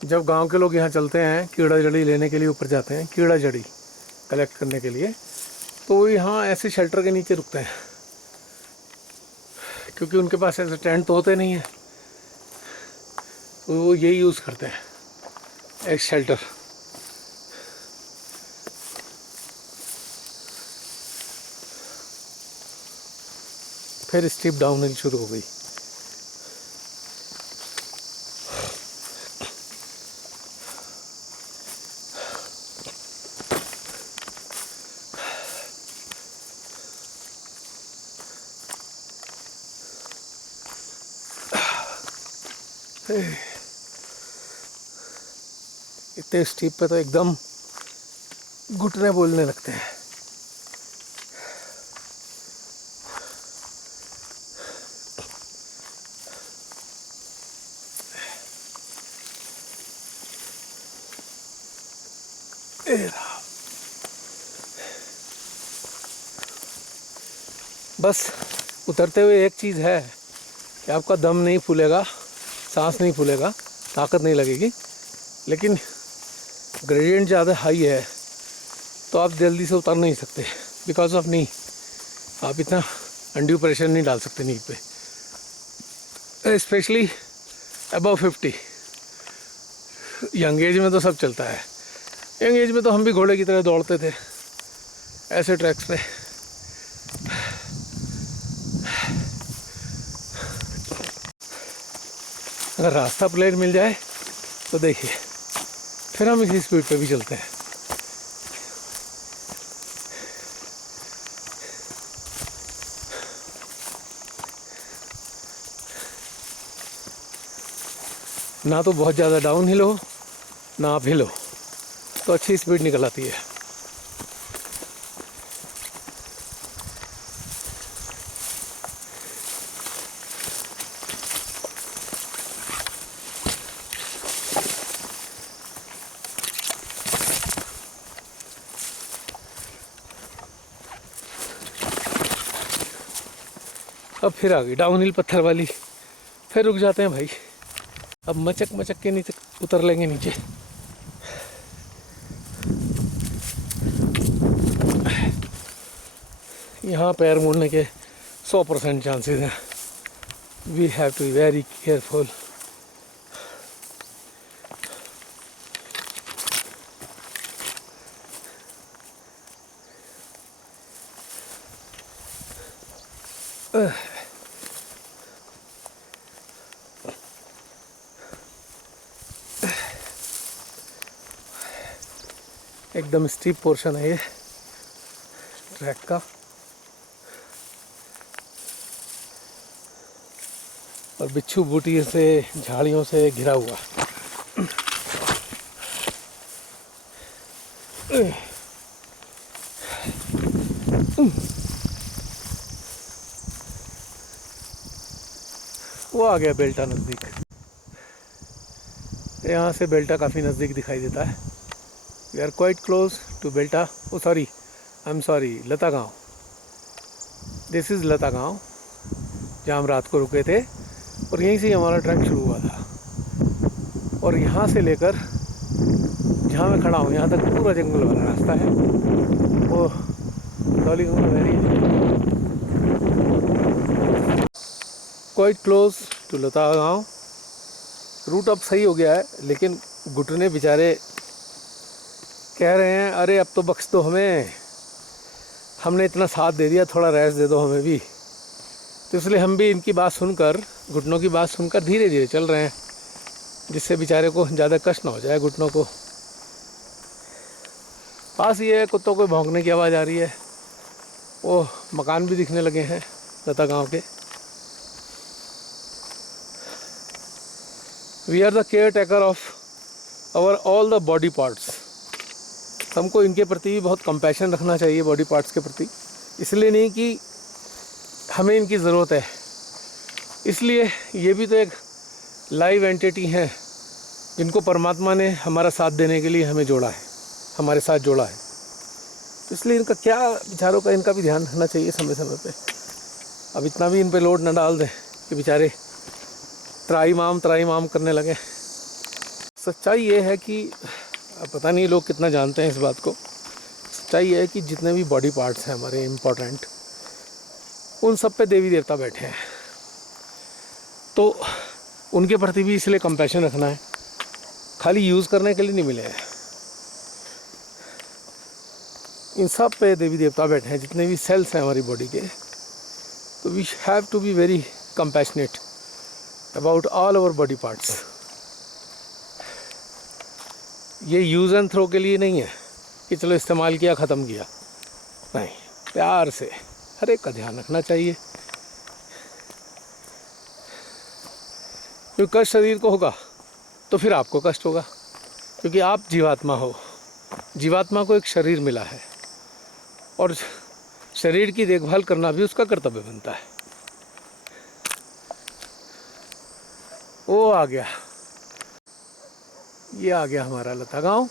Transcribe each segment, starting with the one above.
जब गांव के लोग यहाँ चलते हैं कीड़ा जड़ी लेने के लिए, ऊपर जाते हैं कीड़ा जड़ी कलेक्ट करने के लिए, तो वो यहाँ ऐसे शेल्टर के नीचे रुकते हैं, क्योंकि उनके पास ऐसे टेंट तो होते नहीं हैं, तो वो यही यूज़ करते हैं एक शेल्टर। फिर स्टीप डाउन हिल शुरू हो गई। इतने स्टीप पे तो एकदम घुटने बोलने लगते हैं। बस उतरते हुए एक चीज़ है कि आपका दम नहीं फूलेगा, सांस नहीं फूलेगा, ताकत नहीं लगेगी, लेकिन ग्रेडियंट ज़्यादा हाई है तो आप जल्दी से उतर नहीं सकते बिकॉज ऑफ नी। आप इतना अनड्यू प्रेशर नहीं डाल सकते नी पे, स्पेशली अबव 50। यंग एज में तो सब चलता है, यंग एज में तो हम भी घोड़े की तरह दौड़ते थे ऐसे ट्रैक्स पे। अगर रास्ता प्लेन मिल जाए तो देखिए फिर हम इसी स्पीड पे भी चलते हैं। ना तो बहुत ज़्यादा डाउन हिल हो ना अप हिल हो, तो अच्छी स्पीड निकल आती है। अब फिर आ गई डाउन हिल पत्थर वाली, फिर रुक जाते हैं भाई। अब मचक मचक के नीचे उतर लेंगे नीचे। यहाँ पैर मुड़ने के 100% चांसेस हैं। We have to be very careful. एकदम स्टीप पोर्शन है ये ट्रैक का, और बिच्छू बूटी से झाड़ियों से घिरा हुआ। वो आ गया बेल्टा नज़दीक। यहाँ से बेल्टा काफ़ी नज़दीक दिखाई देता है। We are quite close to Belta. Oh sorry, I am sorry, Lata गाँव। दिस इज़ लता गाँव, जहाँ हम रात को रुके थे, और यहीं से हमारा ट्रैक शुरू हुआ था। और यहाँ से लेकर जहाँ मैं खड़ा हूँ यहाँ तक पूरा जंगल वाला रास्ता है। वो क्वाइट क्लोज टू लता गाँव। रूट अब सही हो गया है, लेकिन घुटने बेचारे कह रहे हैं अरे अब तो बख्श दो हमें, हमने इतना साथ दे दिया, थोड़ा रेस्ट दे दो हमें भी। तो इसलिए हम भी इनकी बात सुनकर, घुटनों की बात सुनकर धीरे धीरे चल रहे हैं, जिससे बेचारे को ज़्यादा कष्ट ना हो जाए घुटनों को। पास ये है, कुत्तों को भौंकने की आवाज़ आ रही है। वो मकान भी दिखने लगे हैं लता गाँव के। We are the caretaker of our all the body parts. हमको इनके प्रति भी बहुत कंपैशन रखना चाहिए, बॉडी पार्ट्स के प्रति। इसलिए नहीं कि हमें इनकी ज़रूरत है, इसलिए ये भी तो एक लाइव एंटिटी हैं जिनको परमात्मा ने हमारा साथ देने के लिए हमें जोड़ा है, हमारे साथ जोड़ा है। इसलिए इनका क्या बेचारों का, इनका भी ध्यान रखना चाहिए समय समय पे। अब इतना भी इन पे लोड न डाल दें कि बेचारे त्राई माम करने लगे। सच्चाई ये है कि पता नहीं लोग कितना जानते हैं इस बात को, सच्चाई ये है कि जितने भी बॉडी पार्ट्स हैं हमारे इम्पोर्टेंट, उन सब पे देवी देवता बैठे हैं। तो उनके प्रति भी इसलिए कंपैशन रखना है, खाली यूज़ करने के लिए नहीं मिले हैं। इन सब पे देवी देवता बैठे हैं, जितने भी सेल्स हैं हमारी बॉडी के। तो we have to be very compassionate about all our body parts. ये यूज़ एंड थ्रो के लिए नहीं है कि चलो इस्तेमाल किया ख़त्म किया, नहीं, प्यार से हर एक का ध्यान रखना चाहिए। क्योंकि कष्ट शरीर को होगा तो फिर आपको कष्ट होगा, क्योंकि आप जीवात्मा हो। जीवात्मा को एक शरीर मिला है और शरीर की देखभाल करना भी उसका कर्तव्य बनता है। वो आ गया, ये आ गया हमारा लता गांव।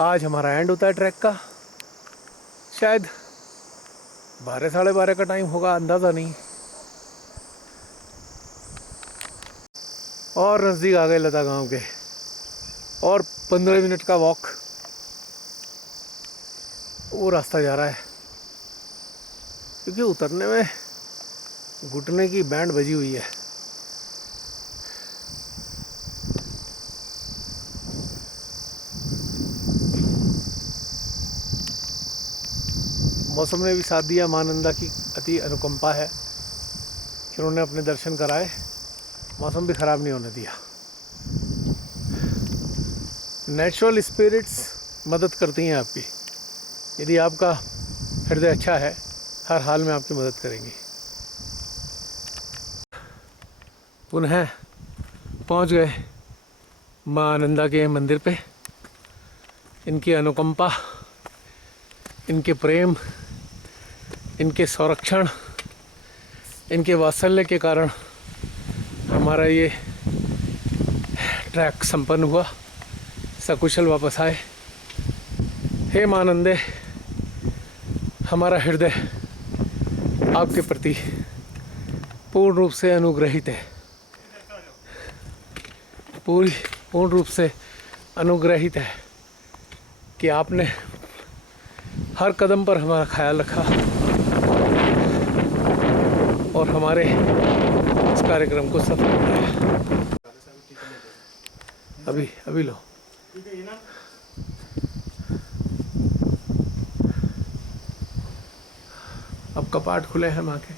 आज हमारा एंड होता है ट्रैक का। शायद 12 साढ़े 12 का टाइम होगा, अंदाज़ा नहीं। और नज़दीक आ गए लता गांव के, और 15 मिनट का वॉक। वो रास्ता जा रहा है, क्योंकि उतरने में घुटने की बैंड बजी हुई है। मौसम ने भी साथ दिया, मां नंदा की अति अनुकंपा है कि उन्होंने अपने दर्शन कराए, मौसम भी ख़राब नहीं होने दिया। नेचुरल स्पिरिट्स मदद करती हैं आपकी। यदि आपका हृदय अच्छा है, हर हाल में आपकी मदद करेंगी। पुनः पहुंच गए मां नंदा के मंदिर पे। इनकी अनुकंपा, इनके प्रेम, इनके संरक्षण, इनके वात्सल्य के कारण हमारा ये ट्रैक संपन्न हुआ, सकुशल वापस आए। हे मां नंदे, हमारा हृदय आपके प्रति पूर्ण रूप से अनुग्रहित है, पूर्ण रूप से अनुग्रहित है कि आपने हर कदम पर हमारा ख्याल रखा और हमारे इस कार्यक्रम को सफल बनाया। अभी लो। अब कपाट खुले हैं माँ के।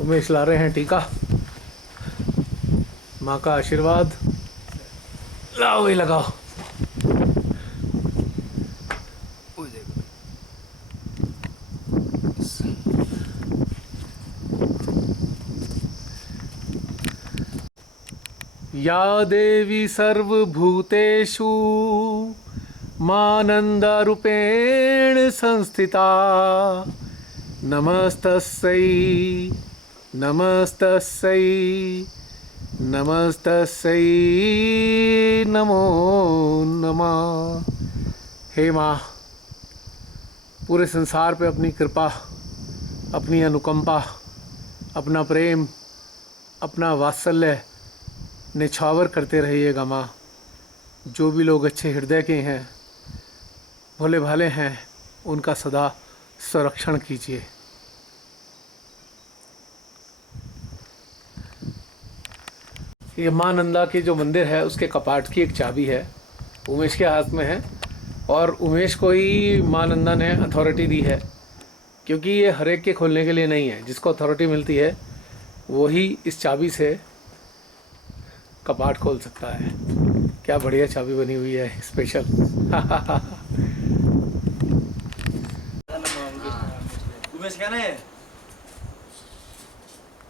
उमेश ला रहे हैं टीका, माँ का आशीर्वाद। लाओ ये लगाओ। या देवी सर्वभूतेषु मानन्दारूपेण संस्थिता, नमस्तस्यै नमस्तस्यै नमस्तस्यै नमो नमः। हे माँ, पूरे संसार पे अपनी कृपा, अपनी अनुकंपा, अपना प्रेम, अपना वात्सल्य निछावर करते रहिएगा माँ। जो भी लोग अच्छे हृदय के हैं, भोले भाले हैं, उनका सदा संरक्षण कीजिए। ये माँ नंदा के जो मंदिर है उसके कपाट की एक चाबी है, उमेश के हाथ में है, और उमेश को ही माँ नंदा ने अथॉरिटी दी है, क्योंकि ये हर एक के खोलने के लिए नहीं है। जिसको अथॉरिटी मिलती है वही इस चाबी से कपाट खोल सकता है। क्या बढ़िया चाबी बनी हुई है, स्पेशल।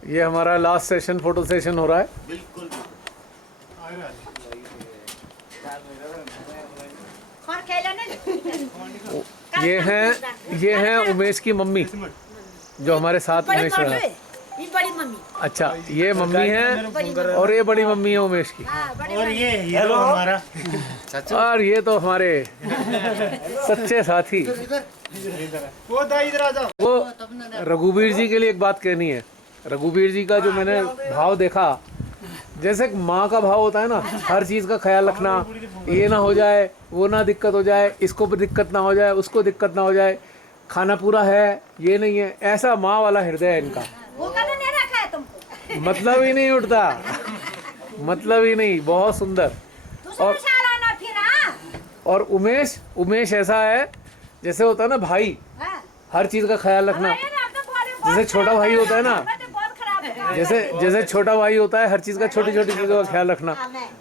ये हमारा लास्ट सेशन, फोटो सेशन हो रहा है। बिल्कुल। ये है उमेश की मम्मी, जो हमारे साथ उमेश रहा। अच्छा, ये मम्मी है और ये बड़ी मम्मी है उमेश की, और ये हीरो हमारा, और ये तो हमारे सच्चे साथी। वो दाई इधर आ जाओ। वो रघुवीर जी के लिए एक बात कहनी है। रघुवीर जी का जो मैंने भाव देखा, जैसे एक माँ का भाव होता है ना, हर चीज़ का ख्याल रखना, ये ना हो जाए, वो ना दिक्कत हो जाए, इसको भी दिक्कत ना हो जाए, उसको दिक्कत ना हो जाए, खाना पूरा है, ये नहीं है, ऐसा माँ वाला हृदय है इनका। मतलब ही नहीं उठता, मतलब ही नहीं, बहुत सुंदर। और उमेश ऐसा है जैसे होता है ना भाई, हर चीज़ का ख्याल रखना। जैसे छोटा भाई होता है ना, जैसे छोटा भाई होता है, हर चीज़ का, छोटी छोटी चीज़ों का ख्याल रखना।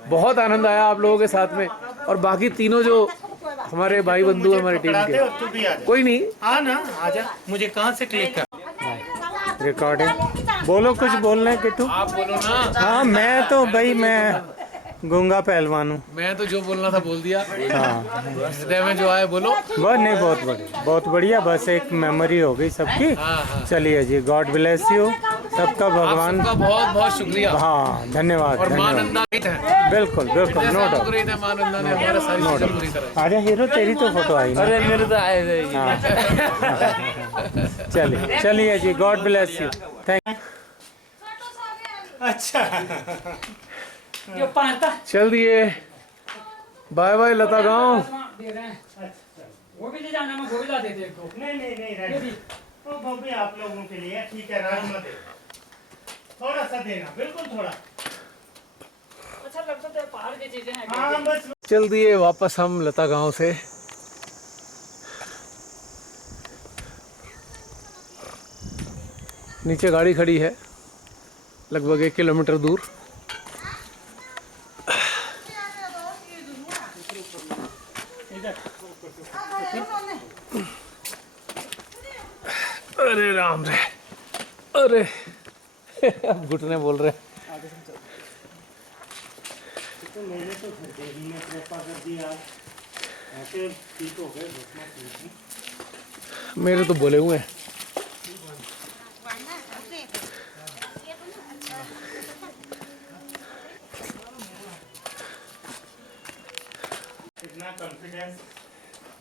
बहुत आनंद आया आप लोगों के साथ में, और बाकी तीनों जो हमारे भाई बंधु हमारी टीम के, कोई नहीं, हाँ ना, आजा। मुझे कहाँ से क्लिक कर रिकॉर्डिंग बोलो, कुछ बोलना है किट्टू? आप बोलो ना। हाँ, मैं तो भाई मैं गूंगा पहलवान हूँ। मैं तो जो बोलना था बोल दिया। हाँ, हृदय में जो आए बोलो। बहुत नहीं, बहुत बढ़िया, बहुत बढ़िया। बस एक मेमोरी हो गई सबकी। हाँ। चलिए जी, गॉड ब्लेस यू सबका, भगवान आपका बहुत बहुत शुक्रिया। हाँ, धन्यवाद और धन्यवाद। मानंदानित है, बिल्कुल बिल्कुल, नो डाउट। मानंदा ने हमारा सारी चीजें पूरी करा। आजा हीरो, तेरी तो फोटो आई ना। अरे मेरे तो आए थे। हाँ। चलिए जी, गॉड ब्लेस यू, थैंक। अच्छा, चल दिए, बाय बाय लता गाँव। वो भी ले जाना, मैं गोभी ला देते एक को। नहीं राइट, तो वो भी आप लोगों के लिए ठीक है। राजमा दे, थोड़ा सा देना, बिल्कुल थोड़ा। अच्छा लगता है, पहाड़ की चीजें हैं। हाँ बस। चल दिए वापस हम लता गांव से। नीचे गाड़ी खड़ी है लगभग 1 किलोमीटर दूर। अरे राम रे, अरे अब घुटने बोल रहे। तो मैंने तो देवी ने कृपा कर दी, आप ऐसे ठीक हो गए। मेरे तो बोले हुए हैं। इतना कॉन्फिडेंस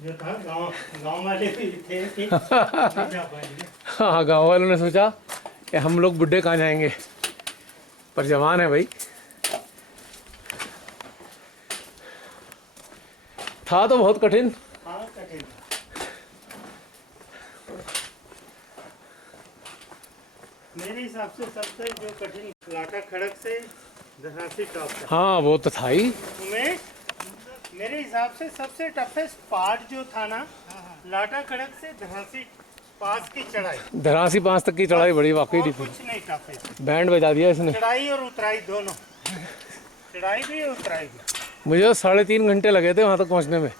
जो था, गांव वाले भी थे कि नहीं जा पाएंगे। हाँ, गाँव वालों ने सोचा कि हम लोग बुढ़े कहाँ जाएंगे, पर जवान है भाई। था तो बहुत कठिन। हाँ, कठिन। मेरे हिसाब से सबसे जो कठिन लाटा खड़क से धरासी टॉप तक, हाँ वो तो था ही। तुम्हें मेरे हिसाब से सबसे टफेस्ट पार्ट जो था ना, लाटा खड़क से धरासी पास की चढ़ाई। धरासी 5 तक की चढ़ाई बड़ी वाकई थी। कुछ नहीं टफेस्ट, बैंड बजा दिया इसने। चढ़ाई और उतराई दोनों, चढ़ाई भी और उतराई भी। मुझे तो 3.5 घंटे लगे थे वहाँ तक पहुँचने में।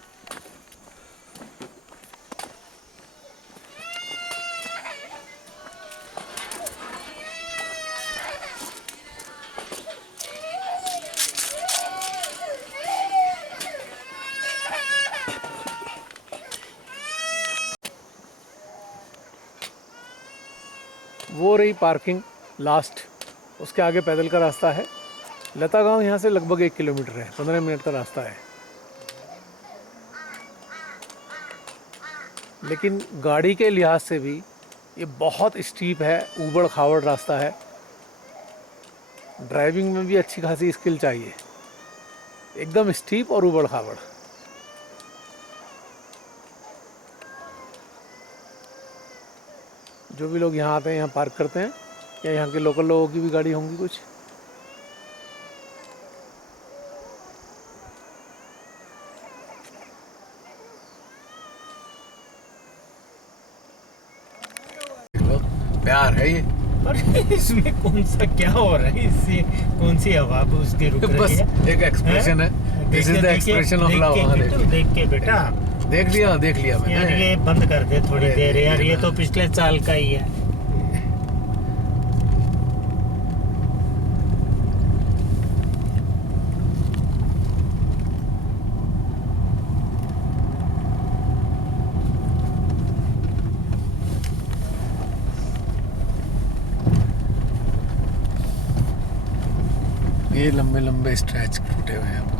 वो रही पार्किंग लास्ट, उसके आगे पैदल का रास्ता है। लता गांव यहाँ से लगभग 1 किलोमीटर है, 15 मिनट का रास्ता है। लेकिन गाड़ी के लिहाज से भी ये बहुत स्टीप है, ऊबड़ खाबड़ रास्ता है। ड्राइविंग में भी अच्छी खासी स्किल चाहिए, एकदम स्टीप और ऊबड़ खाबड़। जो भी लोग यहाँ आते हैं, यहाँ पार्क करते हैं, या यहाँ के लोकल लोगों की भी गाड़ी होंगी कुछ। प्यार है ये। पर इसमें कौन सा क्या हो रहा है, इससे कौन सी हवा उसके रुक रही बस है? एक एक्सप्रेशन है, this is the expression of love. देख के बेटा, देख लिया यार मैंने। ये बंद कर दे थोड़ी देर यार, ये तो पिछले साल का ही है। ये लंबे लंबे स्ट्रैच टूटे हुए हैं।